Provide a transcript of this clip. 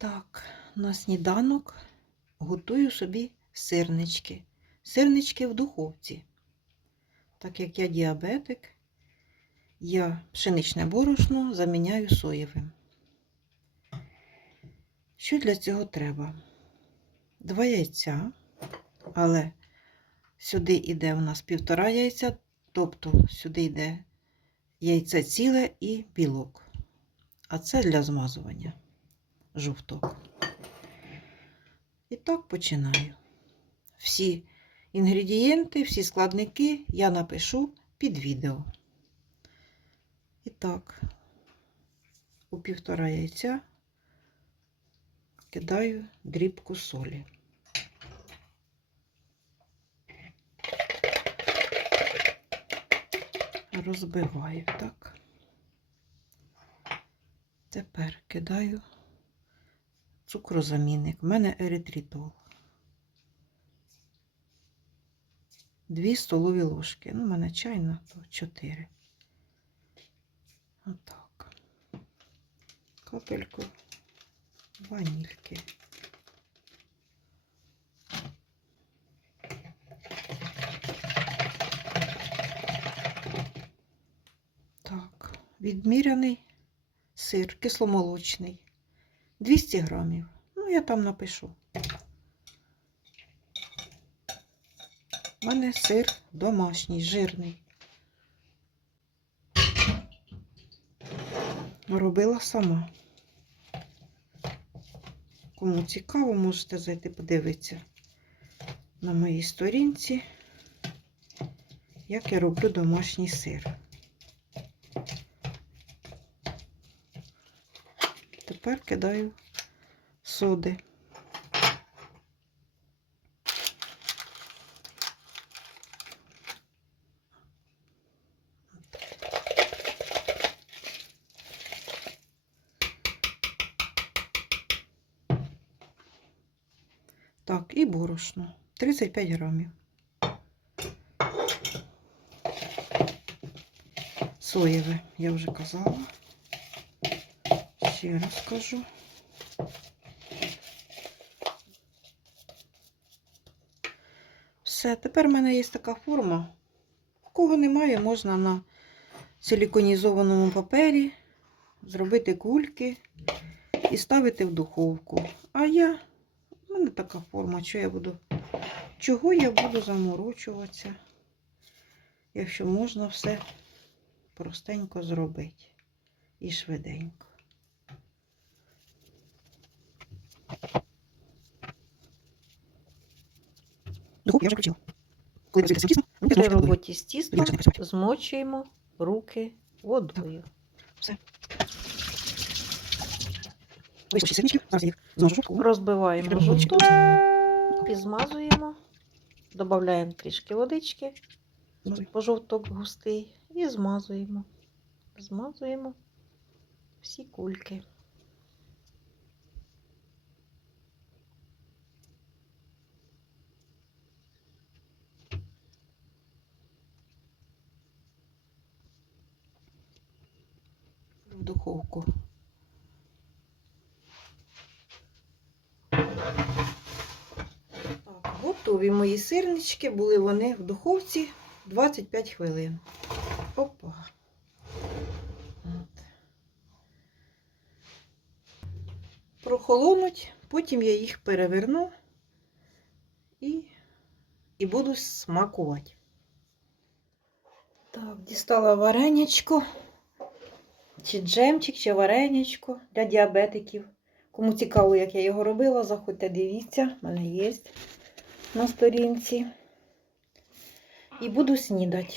Так, на сніданок готую собі сирнички. Сирнички в духовці. Так як я діабетик, я пшеничне борошно заміняю соєвим. Що для цього треба? Два яйця, але сюди йде у нас півтора яйця, тобто сюди йде яйце ціле і білок. А це для змазування жовток. І так починаю. Всі інгредієнти, всі складники я напишу під відео. І так, у півтора яйця кидаю дрібку солі. Розбиваю так. Тепер кидаю цукрозамінник. У мене еритритол. Дві столові ложки. Ну, у мене чайна, то 4. Отак. Капельку ванільки. Так, відміряний сир кисломолочний. 200 грамів. Ну, я там напишу. У мене сир домашній, жирний. Робила сама. Кому цікаво, можете зайти подивитися на моїй сторінці, як я роблю домашній сир. Тепер кидаю соди. Так, і борошно. 35 грамів. Соєве, я вже казала. Ще раз кажу. Все, тепер в мене є така форма. У кого немає, можна на силіконізованому папері зробити кульки і ставити в духовку. А я, в мене така форма, що я буду, чого я буду заморочуватися, якщо можна все простенько зробити і швиденько. Духовку я вже включила. Коли розвідеться кисно, руки При роботі з тістом змочуємо руки водою. Вийшло 6 сирничків, зараз я їх зможу жовтку. Розбиваємо жовток і змазуємо. Додаємо трішки водички, бо жовток густий, і змазуємо. Змазуємо всі кульки. В духовку. Так, готові мої сирнички, були вони в духовці 25 хвилин. Опа. От. Прохолонуть, потім я їх переверну і, і буду смакувати. Так, дістала варенячко чи джемчик, чи вареничко для діабетиків. Кому цікаво, як я його робила, заходьте, дивіться, в мене є на сторінці. І буду снідати.